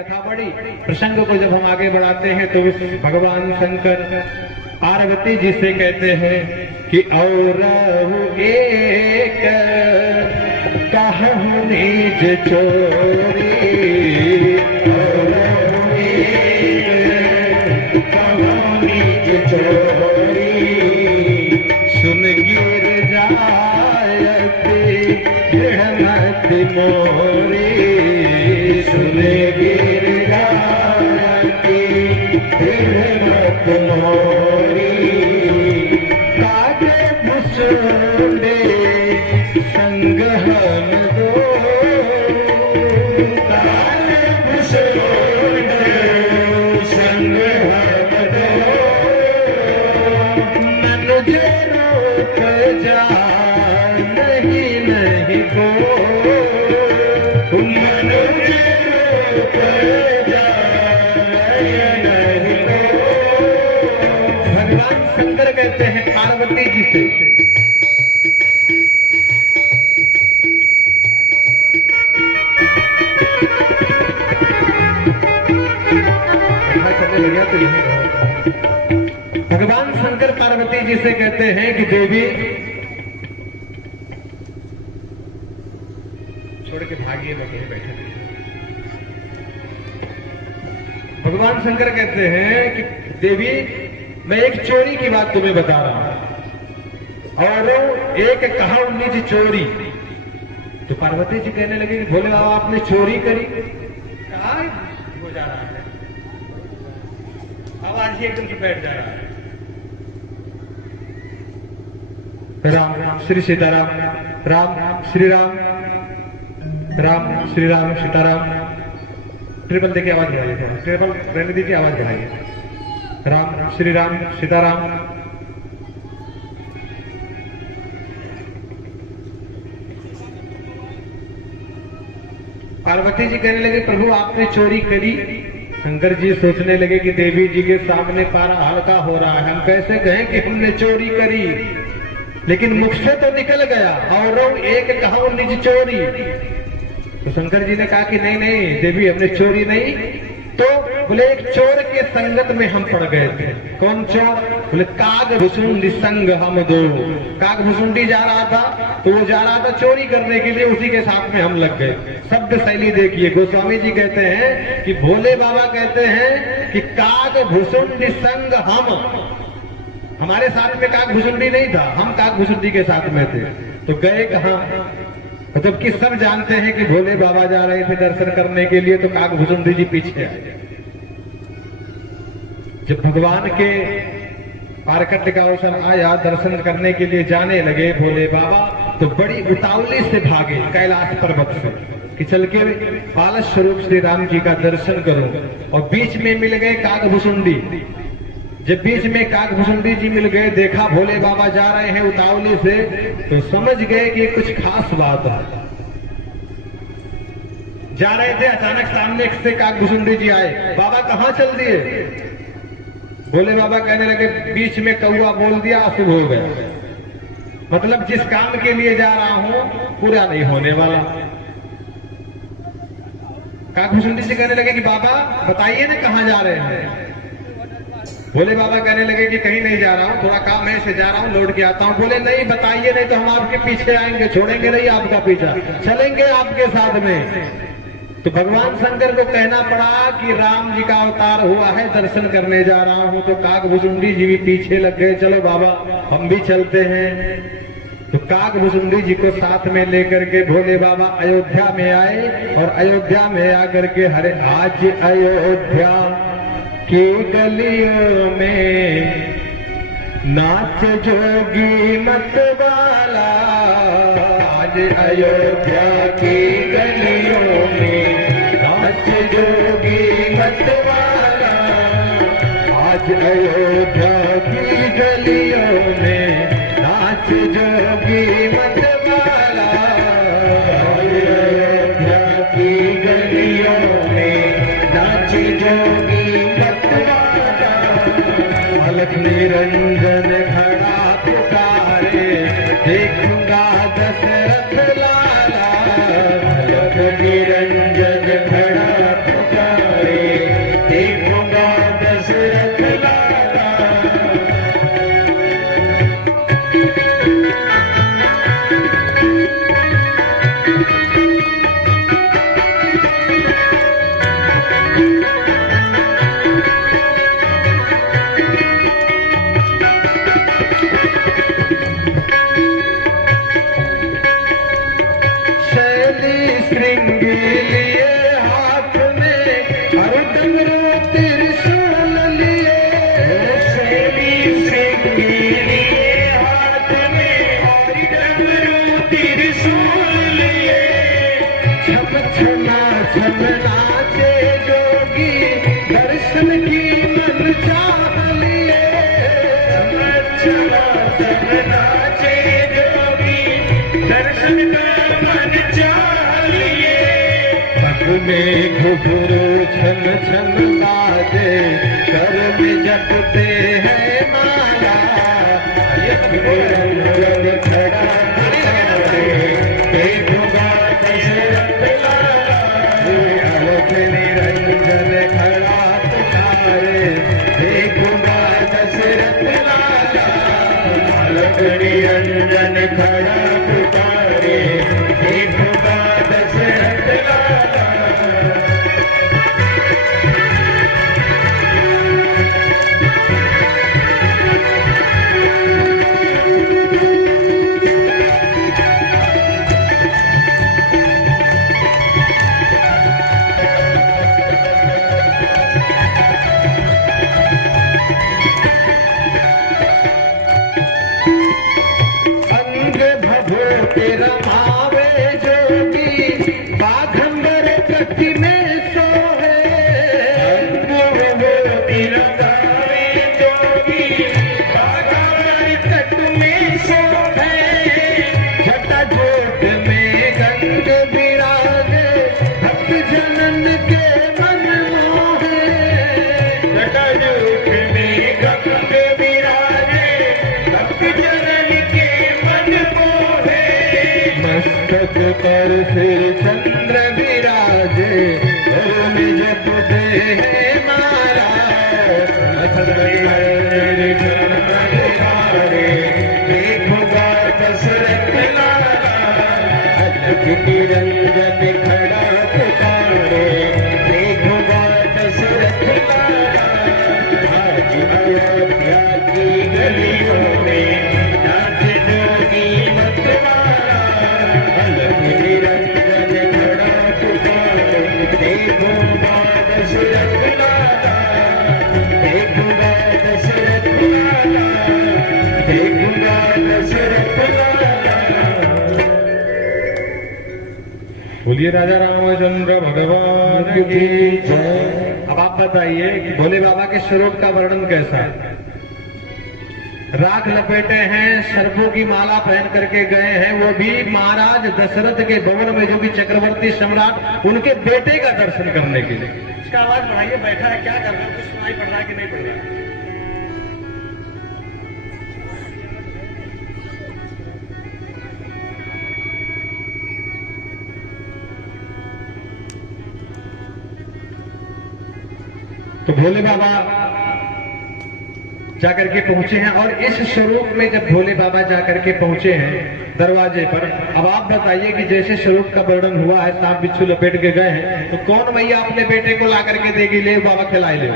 कथा बड़ी। प्रसंग को जब हम आगे बढ़ाते हैं तो भगवान शंकर पार्वती जी से कहते हैं कि और एक कहूँ निज चोरी, और एक कहूँ निज चोरी, सुन गिर जायते दृढ़मत मोरी, सुन गिर जायते दृढ़मत मोरी, कागे भुसुंडे संग हम दो, कागे भुसुंडे संग हम दो, मनुज रोक जा नहीं नहीं को, मनुज रोक जा नहीं को। भगवान शंकर कहते हैं पार्वती जी से भगवान शंकर पार्वती जी से कहते हैं कि देवी छोड़ के भागिए, मैं कहीं बैठे नहीं। भगवान शंकर कहते हैं कि देवी मैं एक चोरी की बात तुम्हें बता रहा हूं, और एक कहा निज चोरी। तो पार्वती जी कहने लगे कि भोले बाबा आपने चोरी करी, कहा हो जा रहा है, आवाज ही एकदम से बैठ जा रहा है। राम राम श्री सीताराम, राम राम श्री राम, राम श्री राम सीताराम। ट्रिपल देखिए आवाज बढ़ाइए, थोड़ा ट्रिपल रहने दीजिए, आवाज बढ़ाइए। राम राम श्री राम सीताराम। पार्वती जी कहने लगे प्रभु आपने चोरी करी। शंकर जी सोचने लगे कि देवी जी के सामने पारा हल्का हो रहा है, हम कैसे कहें कि हमने चोरी करी, लेकिन मुख से तो निकल गया और एक कहा निज चोरी। तो शंकर जी ने कहा कि नहीं नहीं देवी हमने चोरी नहीं। तो बोले एक चोर के संगत में हम पड़ गए थे। कौन चोर? बोले काग भुसुंडी संग हम दो। काग भुसुंडी जा रहा था, तो वो जा रहा था चोरी करने के लिए, उसी के साथ में हम लग गए। शब्द शैली देखिए, गोस्वामी जी कहते हैं कि भोले बाबा कहते हैं कि काग भुसुंडी संग हम, हमारे साथ में काग भुसुंडी नहीं था, हम काग भुसुंडी के साथ में थे। तो गए कहां? मतलब कि सब जानते हैं कि भोले बाबा जा रहे थे दर्शन करने के लिए, तो काग भुसुंडी जी पीछे आए। जब भगवान के पारकट्य का अवसर आया, दर्शन करने के लिए जाने लगे भोले बाबा, तो बड़ी उतावली से भागे कैलाश पर्वत से कि चल के बाल स्वरूप श्री राम जी का दर्शन करो। और बीच में मिल गए काग भुसुंडी। जब बीच में काग भुसुंडी जी मिल गए, देखा भोले बाबा जा रहे हैं उतावली से, तो समझ गए कि कुछ खास बात है। जा रहे थे, अचानक सामने से काग भुसुंडी जी आए। बाबा कहाँ चल दिए? भोले बाबा कहने लगे बीच में कौआ बोल दिया, अशुभ हो गया। मतलब जिस काम के लिए जा रहा हूं पूरा नहीं होने वाला। काग भुसुंडी जी कहने लगे कि बाबा बताइए ना कहाँ जा रहे हैं। भोले बाबा कहने लगे कि कहीं नहीं जा रहा हूँ, थोड़ा काम है से जा रहा हूँ, लौट के आता हूँ। बोले नहीं बताइए, नहीं तो हम आपके पीछे आएंगे, छोड़ेंगे नहीं आपका पीछा, चलेंगे आपके साथ में। तो भगवान शंकर को कहना पड़ा कि राम जी का अवतार हुआ है, दर्शन करने जा रहा हूँ। तो काग भुसुंडी जी भी पीछे लग गए, चलो बाबा हम भी चलते हैं। तो काग भुसुंडी जी को साथ में लेकर के भोले बाबा अयोध्या में आए, और अयोध्या में आकर के हरे आज अयोध्या की गलियों में नाच जोगी मत वाला, आज अयोध्या की गलियों में नाच जोगी मत वाला, आज अयोध्या की गलियों में नाच जोगी मत वाला, आज अयोध्या की गलियों में नाच जोगी मत वाला, अलख निरंजन खड़ा पुकारे देखूंगा दशरथ लाला, अलख निरंजन खड़ा पुकारे श्रृंगी लिए हाथ में, और डमरू त्रिशूल लिए। शैली श्रृंगी लिए हाथ में, और डमरू त्रिशूल लिए। छम छमा छम नाचे जोगी, दर्शन की मन चाह लिए। छमा छम नाचे जोगी, दर्शन का मन चाह लिए। पग में घुघरू छन छन बाजे, कर में जपते हैं माला। निरंजन खड़ा पुकारे, देखूंगा दशरथ लाला। अवध निरंजन खड़ा पुकारे, देखूंगा दशरथ लाला। अलग निरंजन खड़ा पुकारे, देखूंगा दशरथ लाला। अंग भभूति रमावे जोगी, बाघंबर कति में सोहे। भभूति रमावे जोगी, बाघंबर कति में सोहे। जटा जोट में गंग विराजे, भक्त जनन के मन मोहे। जटाजूट में गंग विराजे, भक्त जनन के मन मोहे। मस्तक पर सिर चंद्र विराजे, घर में जपते हैं मारा। देखूंगा दशरथ लाला। अलग निरंजन खड़ा पुकारे, देखूंगा दशरथ लाला। आज अयोध्या की गलियों में नाच जोगी मतवाला। अलग निरंजन खड़ा पुकारे, देखूंगा दशरथ लाला। देखूंगा दशरथ लाला, देखूंगा दशरथ लाला। बोलिए राजा रामचंद्र भगवान की जय। अब आप बताइए कि भोले बाबा के स्वरूप का वर्णन कैसा है। राख लपेटे हैं, सर्पों की माला पहन करके गए हैं, वो भी महाराज दशरथ के भवन में, जो कि चक्रवर्ती सम्राट, उनके बेटे का दर्शन करने के लिए। इसका आवाज बढ़ाइए, बैठा है क्या कर रहे हो, कुछ सुनाई पड़ रहा है कि नहीं पड़ रहा है? तो भोले बाबा जाकर के पहुंचे हैं, और इस स्वरूप में जब भोले बाबा जाकर के पहुंचे हैं दरवाजे पर, अब आप बताइए कि जैसे स्वरूप का वर्णन हुआ है, सांप बिच्छू लपेट के गए हैं, तो कौन मैया अपने बेटे को ला करके देगी, ले बाबा खिलाए ले।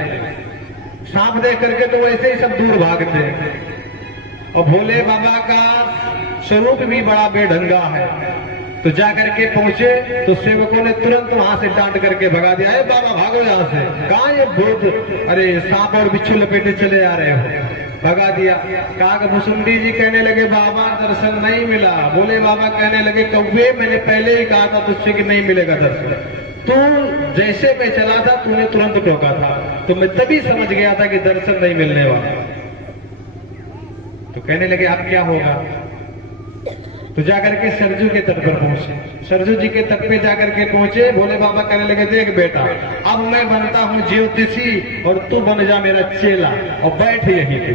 सांप देख करके तो वैसे ही सब दूर भागते हैं। और भोले बाबा का स्वरूप भी बड़ा बेढंगा है। तो जाकर के पहुंचे तो सेवकों ने तुरंत वहां से डांट करके भगा दिया, अरे बाबा भागो यहाँ से, कहाँ ये भूत, अरे सांप और बिच्छू लपेटे चले आ रहे हो, भगा दिया। काग भुसुंडी जी कहने लगे बाबा दर्शन नहीं मिला। भोले बाबा कहने लगे कौवे, मैंने पहले ही कहा था तुझसे कि नहीं मिलेगा दर्शन, तू जैसे मैं चला था तूने तुरंत टोका था, तो मैं तभी समझ गया था कि दर्शन नहीं मिलने वाला। तो कहने लगे अब क्या होगा। तो जाकर के सरजू के तट पर पहुंचे, सरजू जी के तट पे जाकर के पहुंचे। भोले बाबा कहने लगे देख बेटा, अब मैं बनता हूं ज्योतिषी और तू बन जा मेरा चेला और बैठ यहीं पे।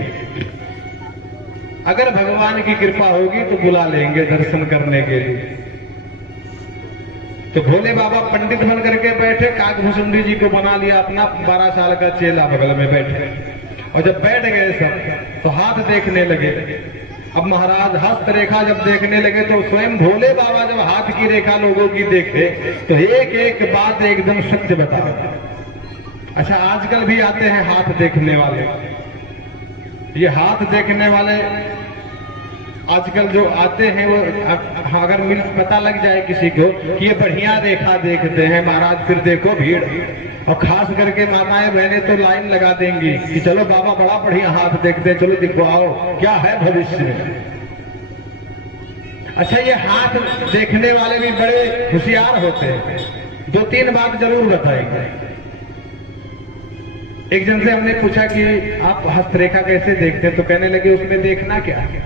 अगर भगवान की कृपा होगी तो बुला लेंगे दर्शन करने के लिए। तो भोले बाबा पंडित बन करके बैठे, काकभुसुंडी जी को बना लिया अपना 12 साल का चेला बगल में बैठे। और जब बैठ गए सब तो हाथ देखने लगे। अब महाराज हस्त रेखा जब देखने लगे तो स्वयं भोले बाबा जब हाथ की रेखा लोगों की देखे तो एक एक बात एकदम सत्य बता। अच्छा, आजकल भी आते हैं हाथ देखने वाले। ये हाथ देखने वाले आजकल जो आते हैं वो अगर मिल पता लग जाए किसी को कि ये बढ़िया रेखा देखते हैं महाराज, फिर देखो भीड़, और खास करके माताएं बहनें तो लाइन लगा देंगी कि चलो बाबा बड़ा बढ़िया हाथ देखते हैं, चलो दिखवाओ क्या है भविष्य में। अच्छा, ये हाथ देखने वाले भी बड़े होशियार होते हैं, 2-3 बात जरूर बताएंगे। एक जन से हमने पूछा कि आप हस्तरेखा कैसे देखते हैं, तो कहने लगे उसमें देखना क्या है,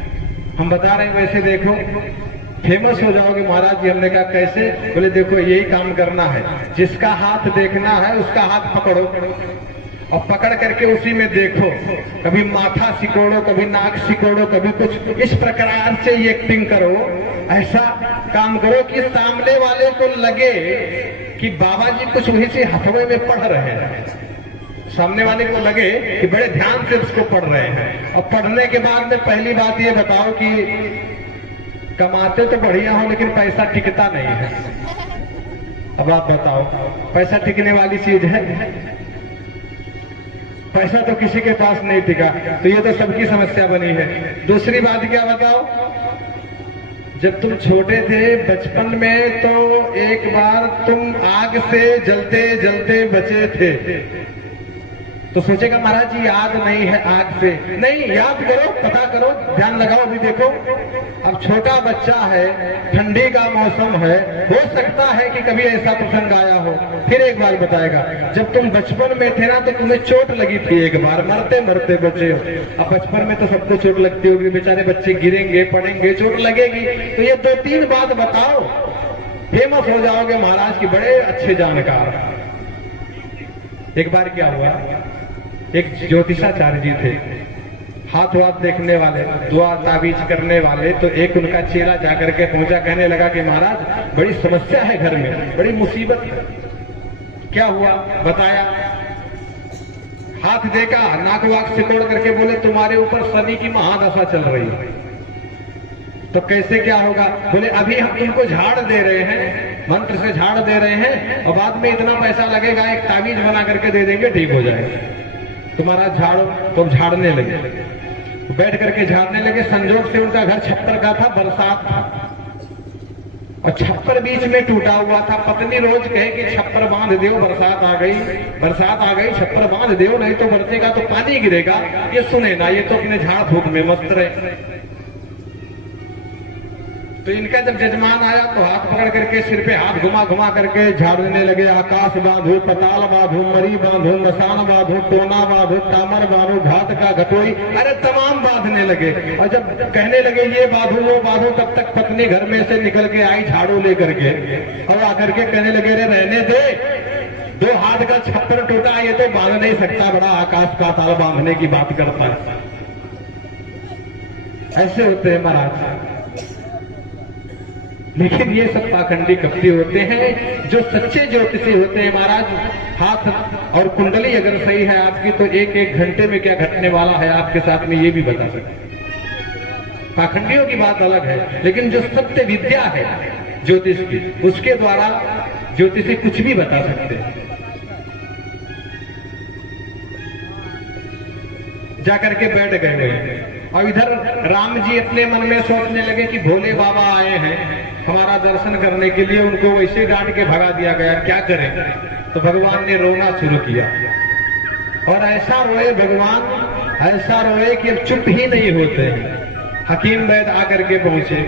हम बता रहे हैं वैसे देखो, फेमस हो जाओगे महाराज जी। हमने कहा कैसे? बोले देखो यही काम करना है, जिसका हाथ देखना है उसका हाथ पकड़ो और पकड़ करके उसी में देखो, कभी माथा सिकोड़ो, कभी नाक सिकोड़ो, कभी कुछ इस प्रकार से ये एक्टिंग करो, ऐसा काम करो कि सामने वाले को लगे कि बाबा जी कुछ वही से हथवे में पढ़ रहे हैं, सामने वाले को लगे कि बड़े ध्यान से उसको पढ़ रहे हैं। और पढ़ने के बाद में पहली बात ये बताओ कि कमाते तो बढ़िया हो लेकिन पैसा टिकता नहीं है। अब आप बताओ, पैसा टिकने वाली चीज है? पैसा तो किसी के पास नहीं टिका, तो ये तो सबकी समस्या बनी है। दूसरी बात क्या बताओ, जब तुम छोटे थे बचपन में तो एक बार तुम आग से जलते जलते बचे थे, तो सोचेगा महाराज जी याद नहीं है आग से, नहीं याद करो, पता करो, ध्यान लगाओ। अभी देखो, अब छोटा बच्चा है, ठंडी का मौसम है, हो सकता है कि कभी ऐसा प्रसंग आया हो। फिर एक बार बताएगा, जब तुम बचपन में थे ना तो तुम्हें चोट लगी थी एक बार, मरते मरते बचे हो। अब बचपन में तो सबको चोट लगती होगी, बेचारे बच्चे गिरेंगे, पड़ेंगे, चोट लगेगी। तो ये 2-3 बात बताओ, फेमस हो जाओगे महाराज की बड़े अच्छे जानकार। एक बार क्या हुआ, एक ज्योतिषाचार्य जी थे, हाथ वाथ देखने वाले, दुआ ताबीज करने वाले। तो एक उनका चेला जाकर के पहुंचा, कहने लगा कि महाराज बड़ी समस्या है घर में, बड़ी मुसीबत है। क्या हुआ बताया, हाथ देखा, नाक वाक सिकोड़ करके बोले तुम्हारे ऊपर शनि की महादशा चल रही है। तो कैसे क्या होगा? बोले अभी हम तुमको झाड़ दे रहे हैं, मंत्र से झाड़ दे रहे हैं, और बाद में इतना पैसा लगेगा, एक ताबीज बना करके दे देंगे, ठीक हो जाएगा। तुम्हारा झाड़ो, तो झाड़ने लगे, बैठ करके झाड़ने लगे। संजोग से उनका घर छप्पर का था, बरसात था और छप्पर बीच में टूटा हुआ था। पत्नी रोज कहे कि छप्पर बांध दो, बरसात आ गई, बरसात आ गई, छप्पर बांध दो, नहीं तो बरसेगा तो पानी गिरेगा। ये सुने ना, ये तो अपने झाड़ फूक में मस्त रहे। तो इनका जब जजमान आया तो हाथ पकड़ करके सिर पे हाथ घुमा घुमा करके झाड़ने लगे। आकाश बांधो, पताल बांधो, मरी बांधो, मसान बांधो, टोना बांधो, टामर बांधो, घाट का घटोई, अरे तमाम बांधने लगे। और जब कहने लगे ये बांधो वो बांधो, तब तक पत्नी घर में से निकल के आई झाड़ू लेकर के, और आकर के कहने लगे अरे रहने दे, 2 हाथ का छप्पर टूटा, ये तो बांध नहीं सकता, बड़ा आकाश पाताल बांधने की बात करता है। ऐसे होते हैं महाराज। लेकिन ये सब पाखंडी कपटी होते हैं। जो सच्चे ज्योतिषी होते हैं महाराज, हाथ और कुंडली अगर सही है आपकी, तो 1-1 घंटे में क्या घटने वाला है आपके साथ में ये भी बता सकते हैं। पाखंडियों की बात अलग है, लेकिन जो सत्य विद्या है ज्योतिष की, उसके द्वारा ज्योतिषी कुछ भी बता सकते हैं। जाकर के बैठ गए और इधर राम जी अपने मन में सोचने लगे कि भोले बाबा आए हैं हमारा दर्शन करने के लिए, उनको वैसे डांट के भगा दिया गया, क्या करें? तो भगवान ने रोना शुरू किया, और ऐसा रोए भगवान, ऐसा रोए कि अब चुप ही नहीं होते। हकीम वैद्य आकर के पहुंचे,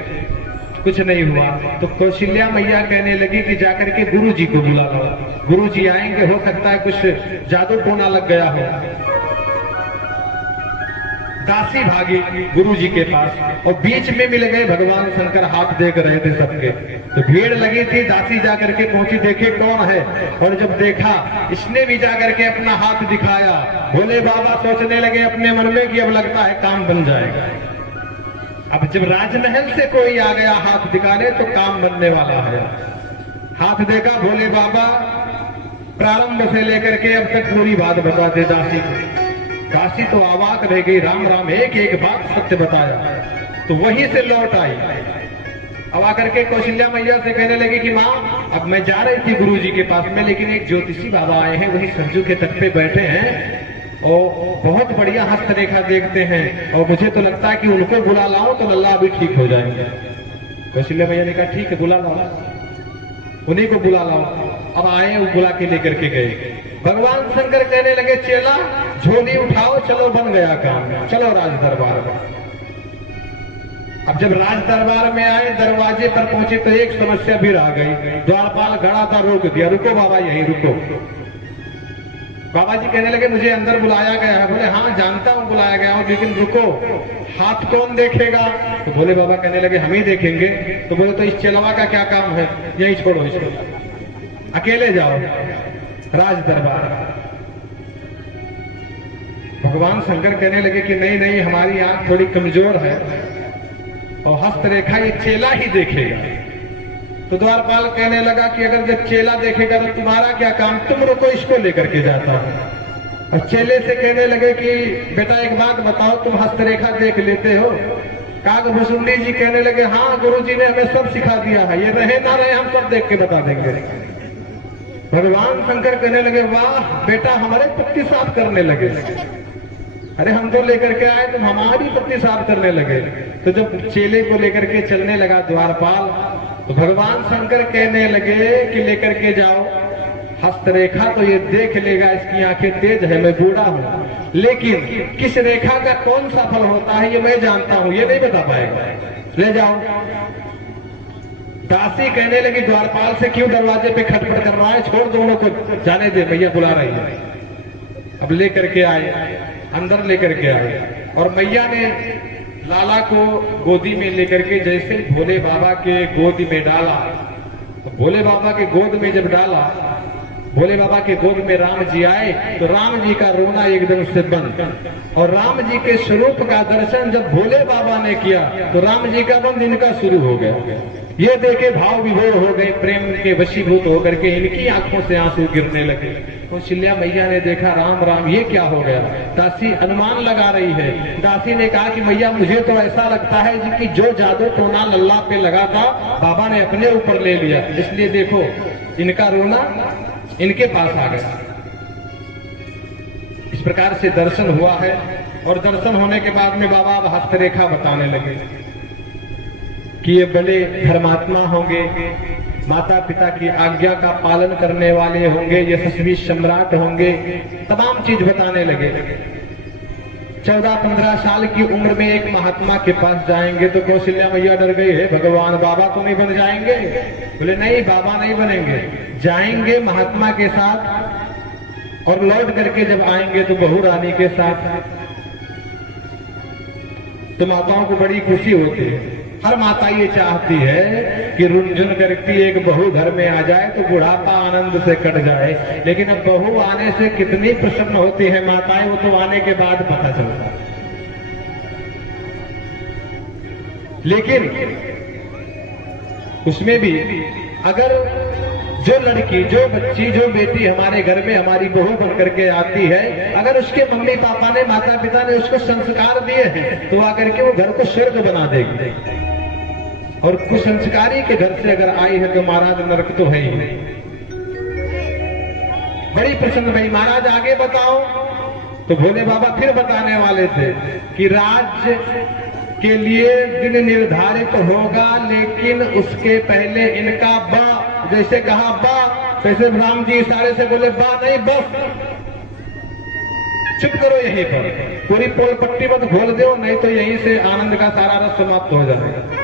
कुछ नहीं हुआ। तो कौशल्या मैया कहने लगी कि जाकर के गुरु जी को बुला लो, गुरु जी आएंगे, हो सकता है कुछ जादू टोना लग गया हो। दासी भागी गुरु जी के पास और बीच में मिल गए भगवान शंकर, हाथ देख रहे थे सबके। तो भीड़ लगी थी, दासी जाकर के पहुंची, देखे कौन है, और जब देखा इसने भी जाकर के अपना हाथ दिखाया। भोले बाबा सोचने लगे अपने मन में कि अब लगता है काम बन जाएगा। अब जब राजमहल से कोई आ गया हाथ दिखाने, तो काम बनने वाला है। हाथ देखा भोले बाबा, प्रारंभ से लेकर के अब तक पूरी बात बताते दासी को। दासी तो अवाक रह गई, राम राम, एक एक बात सत्य बताया। तो वहीं से लौट आई, अब आकर के कौशल्या मैया से कहने लगी कि माँ अब मैं जा रही थी गुरु जी के पास में, लेकिन एक ज्योतिषी बाबा आए हैं, वही सरजू के तट पे बैठे हैं, और बहुत बढ़िया हस्तरेखा देखते हैं, और मुझे तो लगता है कि उनको बुला लाऊं तो लल्ला भी ठीक हो जाएंगे। कौशल्या मैया ने कहा ठीक है बुला लाओ, उन्हीं को बुला लाओ। अब आए, वो बुला के लेकर के गए। भगवान शंकर कहने लगे चेला झोली उठाओ, चलो बन गया काम, चलो राज दरबार में। अब जब राज दरबार में आए, दरवाजे पर पहुंचे तो एक समस्या भी आ गई। द्वारपाल खड़ा था, रोक दिया, रुको बाबा यहीं रुको। बाबा जी कहने लगे मुझे अंदर बुलाया गया है। बोले हाँ जानता हूँ बुलाया गया हूँ, लेकिन रुको, हाथ कौन देखेगा? तो बोले बाबा कहने लगे हम ही देखेंगे। तो बोले तो इस चेलवा का क्या काम है, यही छोड़ो इसको, अकेले जाओ राज दरबार। भगवान शंकर कहने लगे कि नहीं नहीं, हमारी आंख थोड़ी कमजोर है और हस्तरेखा ये चेला ही देखेगा। तो द्वारपाल कहने लगा कि अगर जब चेला देखेगा तो तुम्हारा क्या काम, तुम रुको, इसको लेकर के जाता हूं। और चेले से कहने लगे कि बेटा एक बात बताओ, तुम हस्तरेखा देख लेते हो? कागभूषुंडी जी कहने लगे हाँ गुरुजी ने हमें सब सिखा दिया है, ये रहे ना रहे हम सब देख के बता देंगे। भगवान शंकर कहने लगे वाह बेटा, हमारे पत्ती साफ करने लगे। अरे हम तो लेकर के आए, तुम हमारी पत्नी साफ करने लगे। तो जब चेले को लेकर के चलने लगा द्वारपाल, तो भगवान शंकर कहने लगे कि लेकर के जाओ, हस्तरेखा तो ये देख लेगा, इसकी आंखें तेज है, मैं बूढ़ा हूं, लेकिन किस रेखा का कौन सा फल होता है ये मैं जानता हूं, ये नहीं बता पाएगा, ले जाओ। दासी कहने लगी द्वारपाल से क्यों दरवाजे पे खटपट कर रहा है, छोड़ दोनों को, जाने दे, मैया बुला रही है। अब लेकर के आए, अंदर लेकर के आए, और मैया ने लाला को गोदी में लेकर के जैसे भोले बाबा के गोद में डाला, तो भोले बाबा के गोद में जब डाला, भोले बाबा के गोद में राम जी आए तो राम जी का रोना एकदम से बंद, और राम जी के स्वरूप का दर्शन जब भोले बाबा ने किया तो राम जी का बंद इनका शुरू हो गया। ये देखे भाव विभोर हो गए, प्रेम के वशीभूत होकर के इनकी आंखों से आंसू गिरने लगे। कौशल्या मैया ने देखा राम राम ये क्या हो गया। दासी अनुमान लगा रही है। दासी ने कहा कि मैया मुझे तो ऐसा लगता है कि जो जादू टोना लल्ला पे लगा था बाबा ने अपने ऊपर ले लिया, इसलिए देखो इनका रोना इनके पास आ गया। इस प्रकार से दर्शन हुआ है, और दर्शन होने के बाद में बाबा अब हस्तरेखा बताने लगे कि ये बड़े धर्मात्मा होंगे, माता पिता की आज्ञा का पालन करने वाले होंगे, यशस्वी सम्राट होंगे, तमाम चीज बताने लगे। 14-15 साल की उम्र में एक महात्मा के पास जाएंगे तो कौशल्या मैया डर गई है, भगवान बाबा तो नहीं बन जाएंगे? बोले नहीं बाबा नहीं बनेंगे, जाएंगे महात्मा के साथ, और लौट करके जब आएंगे तो बहू रानी के साथ। तो माताओं को बड़ी खुशी होती है। हर माता ये चाहती है कि रुनझुन करती एक बहू घर में आ जाए तो बुढ़ापा आनंद से कट जाए, लेकिन अब बहू आने से कितनी प्रसन्न होती है माताएं, वो तो आने के बाद पता चलता है। लेकिन उसमें भी अगर जो लड़की, जो बच्ची, जो बेटी हमारे घर में हमारी बहू बन करके आती है, अगर उसके मम्मी पापा ने, माता पिता ने उसको संस्कार दिए हैं तो आकर के वो घर को स्वर्ग बना देगी। और कुसंस्कारी के घर से अगर आई है तो महाराज नरक तो है ही नहीं। बड़ी प्रसन्न भाई। महाराज आगे बताओ। तो भोले बाबा फिर बताने वाले थे कि राज्य के लिए दिन निर्धारित होगा, लेकिन उसके पहले इनका बा, जैसे कहा बा, वैसे राम जी इशारे से बोले बा नहीं बस, चुप करो यहीं पर, पूरी पोल पट्टी मत खोल दो, नहीं तो यहीं से आनंद का सारा रस समाप्त हो जाएगा।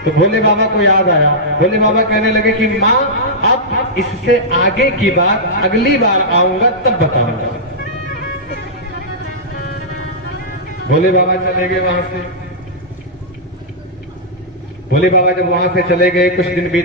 तो भोले बाबा को याद आया। भोले बाबा कहने लगे कि माँ अब इससे आगे की बात अगली बार आऊंगा तब बताऊंगा। भोले बाबा चले गए वहां से। भोले बाबा जब वहां से चले गए, कुछ दिन बीत